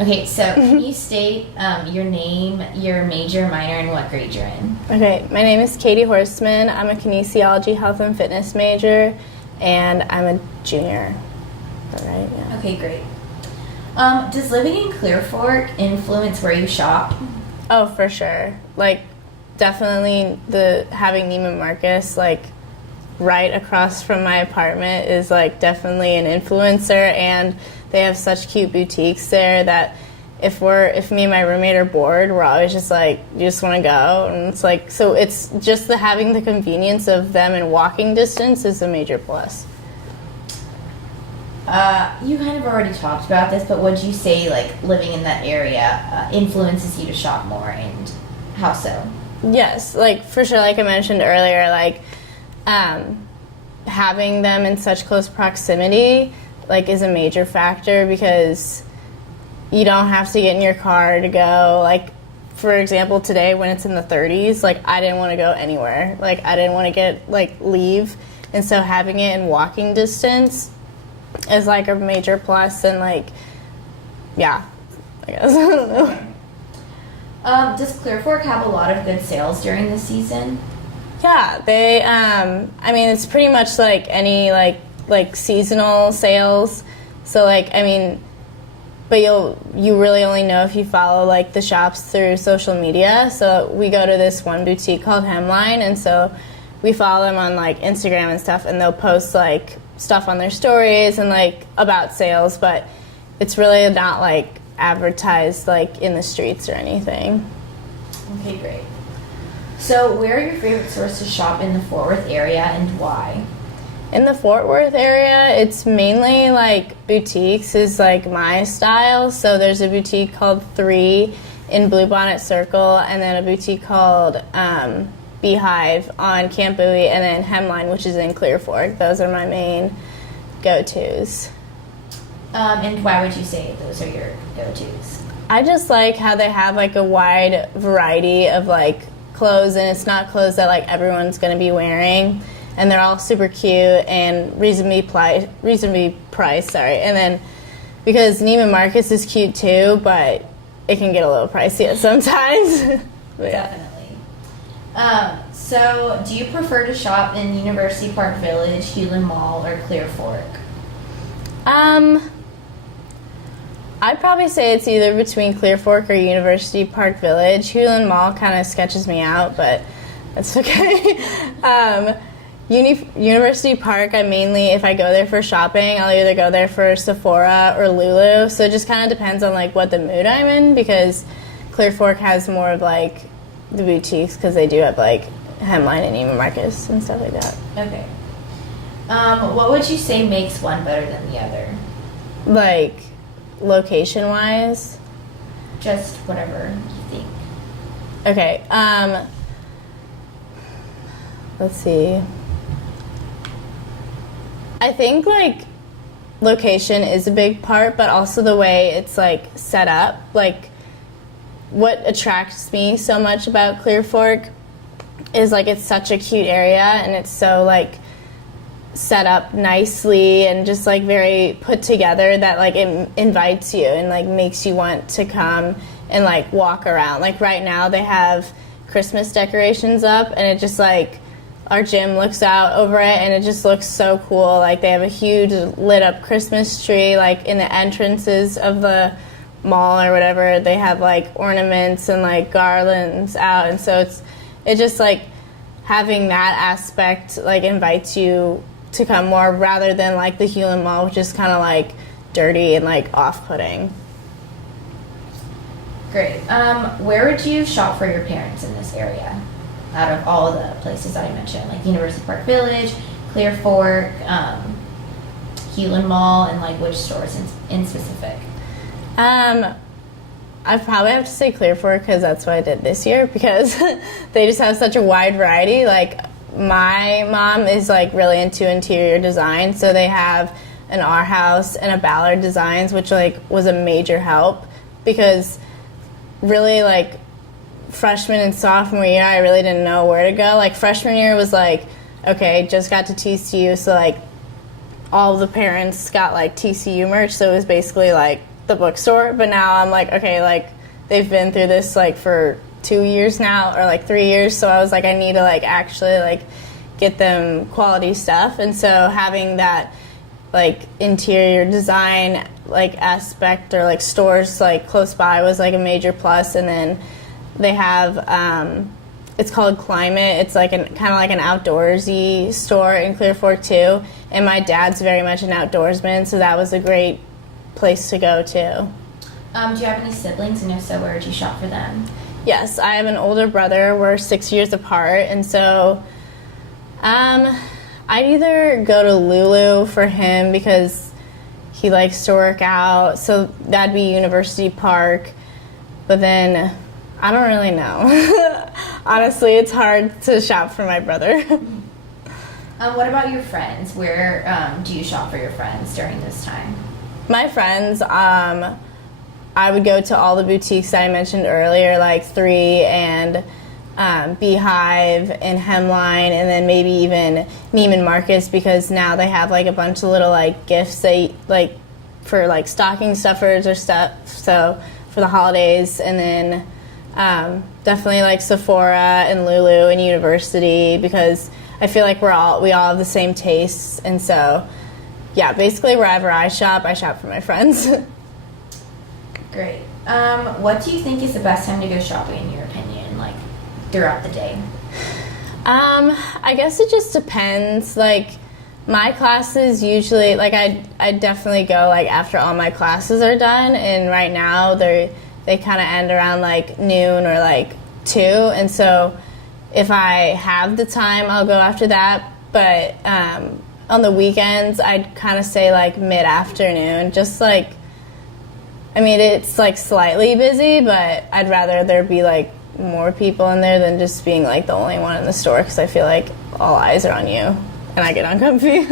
Okay, so can you state your name, your major, minor, and what grade you're in? Okay, my name is Katie Horstman. I'm a kinesiology, health, and fitness major, and I'm a junior. Is that right? Yeah. Okay, great. Does living in Clear Fork influence where you shop? Oh, for sure. Like, definitely having Neiman Marcus, like, right across from my apartment is, like, definitely an influencer, and they have such cute boutiques there that if me and my roommate are bored, we're always just like, you just want to go, and it's like, so it's just having the convenience of them in walking distance is a major plus. You kind of already talked about this, but would you say like living in that area influences you to shop more, and how so? Yes, like for sure, like I mentioned earlier, like having them in such close proximity like is a major factor because you don't have to get in your car to go. Like, for example, today when it's in the 30s, like I didn't want to go anywhere. Like I didn't want to leave, and so having it in walking distance is like a major plus. And like, yeah, I guess. I don't know. Okay. Does Clear Fork have a lot of good sales during the season? Yeah, they. I mean, it's pretty much like any like seasonal sales. So like, I mean, but you really only know if you follow like the shops through social media. So we go to this one boutique called Hemline, and so we follow them on like Instagram and stuff, and they'll post like stuff on their stories and like about sales, but it's really not like advertised like in the streets or anything. Okay, great. So where are your favorite stores to shop in the Fort Worth area, and why? In the Fort Worth area, it's mainly like boutiques is like my style. So there's a boutique called 3 in Bluebonnet Circle, and then a boutique called Beehive on Camp Bowie, and then Hemline, which is in Clear Fork. Those are my main go-tos. And why would you say those are your go-tos? I just like how they have like a wide variety of like clothes, and it's not clothes that like everyone's going to be wearing. And they're all super cute and reasonably priced. Sorry, and then because Neiman Marcus is cute too, but it can get a little pricey at sometimes. Definitely. So, do you prefer to shop in University Park Village, Hulen Mall, or Clear Fork? I'd probably say it's either between Clear Fork or University Park Village. Hulen Mall kind of sketches me out, but that's okay. University Park, I mainly, if I go there for shopping, I'll either go there for Sephora or Lulu. So it just kind of depends on like what the mood I'm in, because Clear Fork has more of like the boutiques, because they do have like Hemline and Neiman Marcus and stuff like that. Okay. What would you say makes one better than the other? Like location wise? Just whatever you think. Okay. Let's see. I think like location is a big part, but also the way it's like set up. Like what attracts me so much about Clear Fork is like it's such a cute area, and it's so like set up nicely and just like very put together that like it invites you and like makes you want to come and like walk around. Like right now they have Christmas decorations up, and it just like our gym looks out over it, and it just looks so cool. Like they have a huge lit up Christmas tree like in the entrances of the mall or whatever. They have like ornaments and like garlands out, and so it just like having that aspect like invites you to come more, rather than like the Hulen Mall, which is kind of like dirty and like off-putting. Great. Where would you shop for your parents in this area? Out of all the places I mentioned, like University Park Village, Clear Fork, Hulen Mall, and like which stores in specific? I probably have to say Clear Fork, because that's what I did this year, because they just have such a wide variety. Like my mom is like really into interior design, so they have an Our House and a Ballard Designs, which like was a major help, because really like freshman and sophomore year, I really didn't know where to go. Like freshman year was like, okay, just got to TCU, so like all the parents got like TCU merch, so it was basically like the bookstore, but now I'm like, okay, like they've been through this like for 2 years now or like 3 years, so I was like, I need to like actually like get them quality stuff. And so having that like interior design like aspect or like stores like close by was like a major plus. And then they have it's called Climate. It's like kind of like an outdoorsy store in Clear Fork too, and my dad's very much an outdoorsman, so that was a great place to go to. Do you have any siblings, and if so, where would you shop for them? Yes, I have an older brother. We're 6 years apart, and so I'd either go to Lulu for him because he likes to work out, so that'd be University Park. But then I don't really know. Honestly, it's hard to shop for my brother. What about your friends? Where do you shop for your friends during this time? My friends, I would go to all the boutiques that I mentioned earlier, like 3 and Beehive and Hemline, and then maybe even Neiman Marcus, because now they have like a bunch of little like gifts they like for like stocking stuffers or stuff, so for the holidays. And then definitely like Sephora and Lulu and University, because I feel like we all have the same tastes. And so yeah, basically wherever I shop for my friends. Great. What do you think is the best time to go shopping in your opinion, like throughout the day? I guess it just depends. Like my classes usually, like I definitely go like after all my classes are done, and right now they kind of end around like noon or like 2, and so if I have the time I'll go after that. But on the weekends I'd kind of say like mid-afternoon, just like, I mean, it's like slightly busy, but I'd rather there be like more people in there than just being like the only one in the store, because I feel like all eyes are on you and I get uncomfy.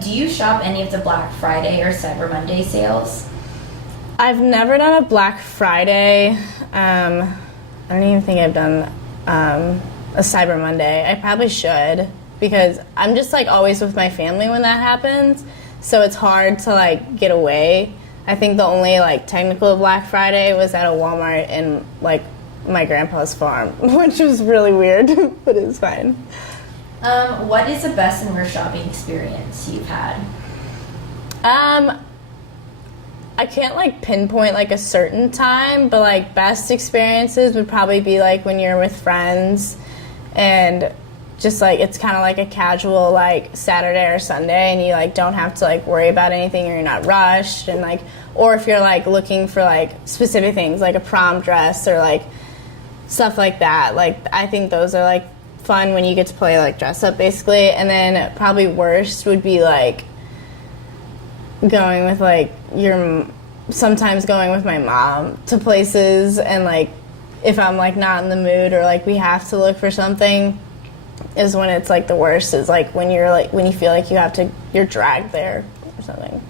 Do you shop any of the Black Friday or Cyber Monday sales? I've never done a Black Friday. I don't even think I've done a Cyber Monday. I probably should, because I'm just like always with my family when that happens, so it's hard to like get away. I think the only like technical Black Friday was at a Walmart in like my grandpa's farm, which was really weird, but it was fine. What is the best and worst shopping experience you've had? I can't like pinpoint like a certain time, but like best experiences would probably be like when you're with friends and just like it's kind of like a casual like Saturday or Sunday, and you like don't have to like worry about anything, or you're not rushed, and like, or if you're like looking for like specific things like a prom dress or like stuff like that. Like I think those are like fun when you get to play like dress up basically. And then probably worst would be like going with like sometimes going with my mom to places, and like if I'm like not in the mood or like we have to look for something, is when it's like the worst, is like when you feel like you're dragged there or something.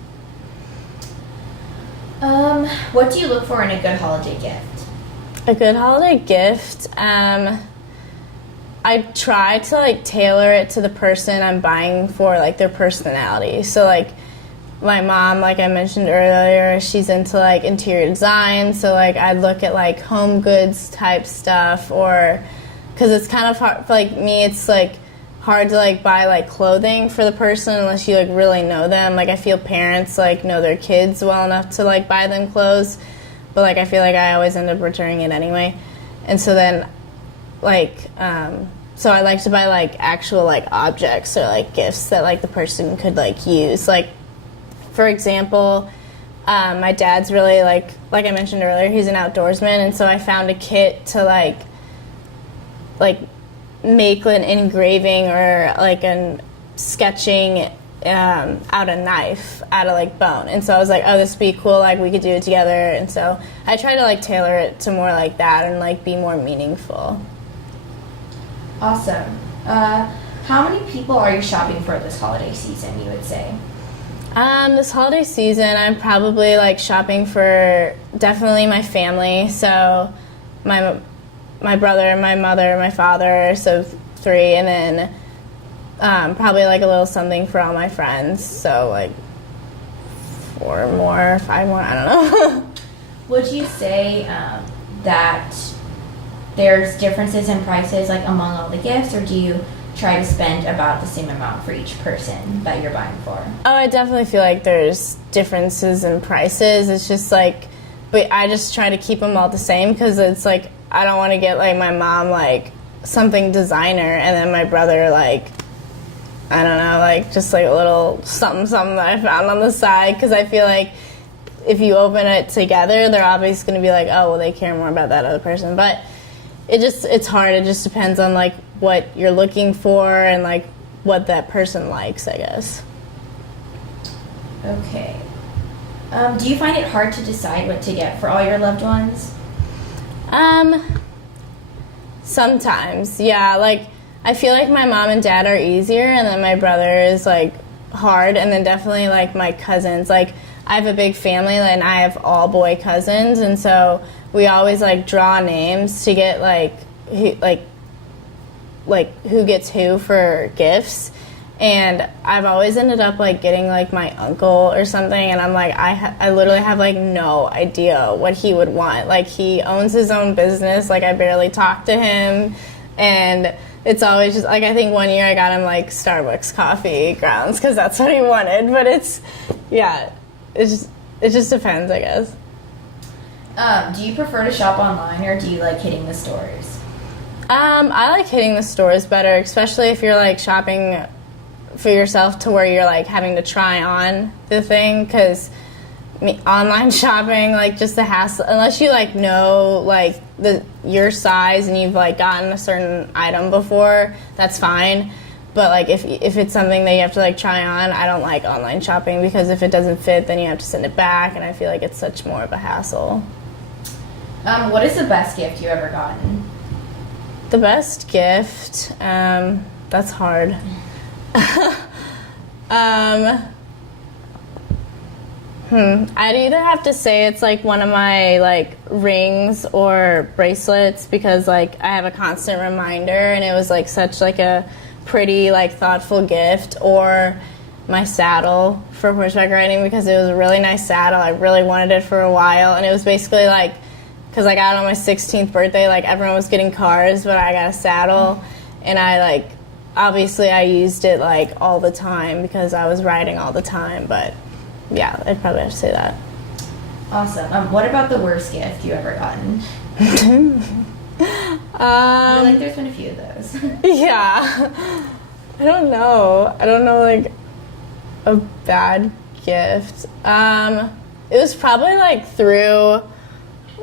What do you look for in a good holiday gift? A good holiday gift, I try to like tailor it to the person I'm buying for, like their personality. So like my mom, like I mentioned earlier, she's into like interior design, so like I'd look at like home goods type stuff, or because it's kind of hard for like me, it's like hard to like buy like clothing for the person unless you like really know them. Like I feel parents like know their kids well enough to like buy them clothes, but like I feel like I always end up returning it anyway. And so then like so I like to buy like actual like objects or like gifts that like the person could like use. Like for example, my dad's really like I mentioned earlier, he's an outdoorsman, and so I found a kit to like make an engraving or like a sketching out a knife out of like bone. And so I was like, oh, this would be cool, like we could do it together. And so I try to like tailor it to more like that and like be more meaningful. Awesome. How many people are you shopping for this holiday season, you would say? This holiday season, I'm probably like shopping for definitely my family. So my brother, my mother, my father, so 3, and then probably like a little something for all my friends. So like 4 more, 5 more, I don't know. Would you say that there's differences in prices like among all the gifts, or do you try to spend about the same amount for each person that you're buying for? Oh, I definitely feel like there's differences in prices. It's just like, but I just try to keep them all the same because it's like I don't want to get like my mom like something designer and then my brother like, I don't know, like just like a little something that I found on the side, because I feel like if you open it together, they're obviously going to be like, oh, well, they care more about that other person. But it's hard. It just depends on like what you're looking for and like what that person likes, I guess. Okay. Do you find it hard to decide what to get for all your loved ones? Sometimes, yeah. Like, I feel like my mom and dad are easier, and then my brother is like hard, and then definitely like my cousins. Like, I have a big family, and I have all boy cousins, and so we always like draw names to get like who gets who for gifts. And I've always ended up like getting like my uncle or something, and I'm like I literally have like no idea what he would want. Like, he owns his own business, like I barely talk to him, and it's always just like, I think one year I got him like Starbucks coffee grounds because that's what he wanted. But it just depends, I guess. Do you prefer to shop online, or do you like hitting the stores? I like hitting the stores better, especially if you're like shopping for yourself to where you're like having to try on the thing, because online shopping, like, just the hassle, unless you like know like your size and you've like gotten a certain item before, that's fine. But like if it's something that you have to like try on, I don't like online shopping, because if it doesn't fit, then you have to send it back, and I feel like it's such more of a hassle. What is the best gift you ever gotten? The best gift, that's hard. I'd either have to say it's like one of my like rings or bracelets, because like I have a constant reminder, and it was like such like a pretty like thoughtful gift, or my saddle for horseback riding, because it was a really nice saddle. I really wanted it for a while, and it was basically like, because I got it on my 16th birthday, like everyone was getting cars, but I got a saddle, and I like, obviously I used it like all the time because I was riding all the time. But yeah, I'd probably have to say that. Awesome. What about the worst gift you ever gotten? I feel like there's been a few of those. Yeah. I don't know like a bad gift. It was probably like through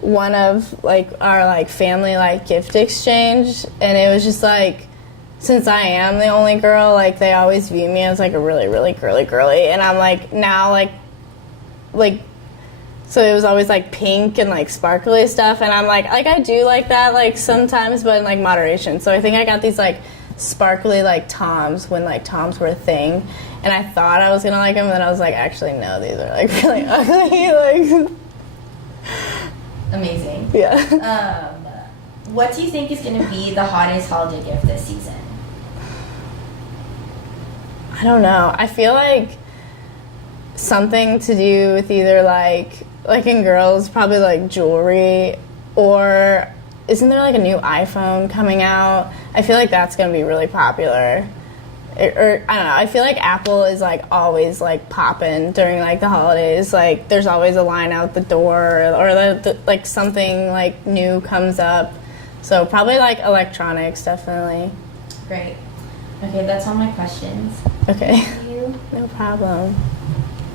one of like our like family like gift exchange, and it was just like, since I am the only girl, like they always view me as like a really, really girly, and I'm like now like so it was always like pink and like sparkly stuff, and I'm like I do like that like sometimes, but in like moderation. So I think I got these like sparkly like Toms when like Toms were a thing, and I thought I was gonna like them, and then I was like, actually no, these are like really ugly. Like, amazing. Yeah. What do you think is going to be the hottest holiday gift this season? I don't know. I feel like something to do with either like in girls, probably like jewelry, or isn't there like a new iPhone coming out? I feel like that's going to be really popular. Or I don't know. I feel like Apple is like always like popping during like the holidays. Like there's always a line out the door, or like something like new comes up. So probably like electronics, definitely. Great. Okay, that's all my questions. Okay. Thank you. No problem.